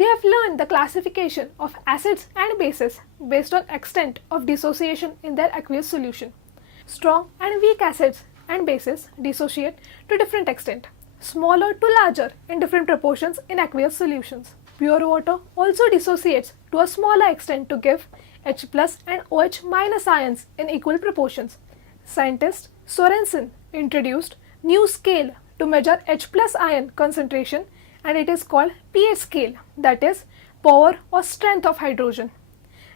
We have learned the classification of acids and bases based on extent of dissociation in their aqueous solution. Strong and weak acids and bases dissociate to different extent, smaller to larger in different proportions in aqueous solutions. Pure water also dissociates to a smaller extent to give H plus and OH minus ions in equal proportions. Scientist Sorensen introduced new scale to measure H plus ion concentration, and it is called pH scale, that is power or strength of hydrogen.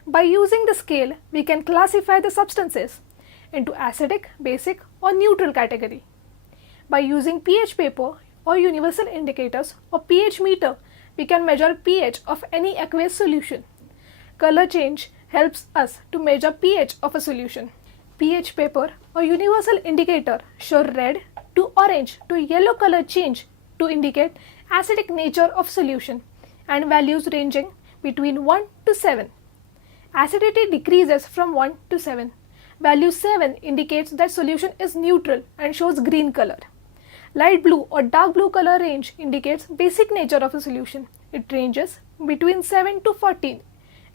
By using the scale, we can classify the substances into acidic, basic or neutral category. By using pH paper or universal indicators or pH meter, we can measure pH of any aqueous solution. Color change helps us to measure pH of a solution. pH paper or universal indicator show red to orange to yellow color change to indicate acidic nature of solution and values ranging between 1 to 7. Acidity decreases from 1 to 7. Value 7 indicates that solution is neutral and shows green color. Light blue or dark blue color range indicates basic nature of a solution. It ranges between 7 to 14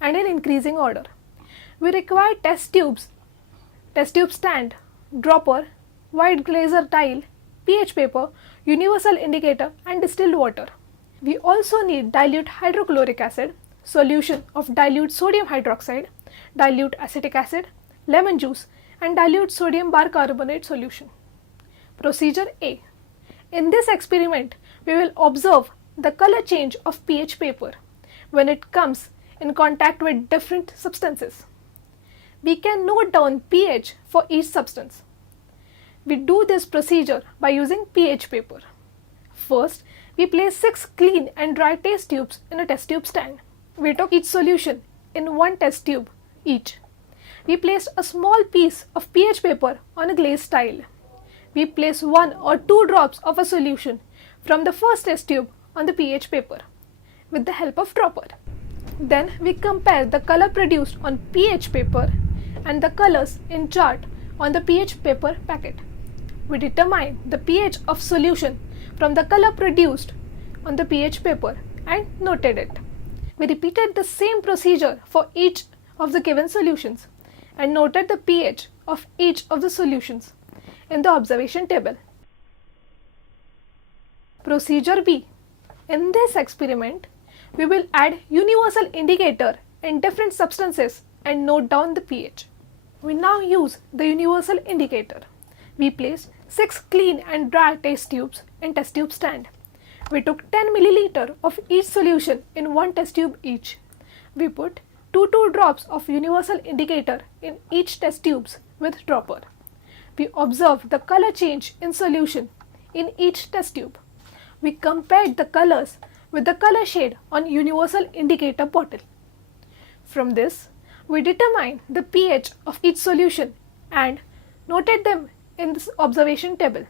and in increasing order. We require test tube stand, dropper, white glazer tile, pH paper, universal indicator and distilled water. We also need dilute hydrochloric acid, solution of dilute sodium hydroxide, dilute acetic acid, lemon juice and dilute sodium bicarbonate solution. Procedure A. In this experiment, we will observe the color change of pH paper when it comes in contact with different substances. We can note down pH for each substance. We do this procedure by using pH paper. First, we place 6 clean and dry test tubes in a test tube stand. We took each solution in one test tube each. We placed a small piece of pH paper on a glazed tile. We place 1 or 2 drops of a solution from the first test tube on the pH paper with the help of dropper. Then we compare the color produced on pH paper and the colors in chart on the pH paper packet. We determine the pH of solution from the color produced on the pH paper and noted it. We repeated the same procedure for each of the given solutions and noted the pH of each of the solutions in the observation table. Procedure B. In this experiment, we will add universal indicator in different substances and note down the pH. We now use the universal indicator. We placed 6 clean and dry test tubes in test tube stand. We took 10 milliliter of each solution in one test tube each. We put 2 drops of universal indicator in each test tubes with dropper. We observed the color change in solution in each test tube. We compared the colors with the color shade on universal indicator bottle. From this, we determined the pH of each solution and noted them in this observation table.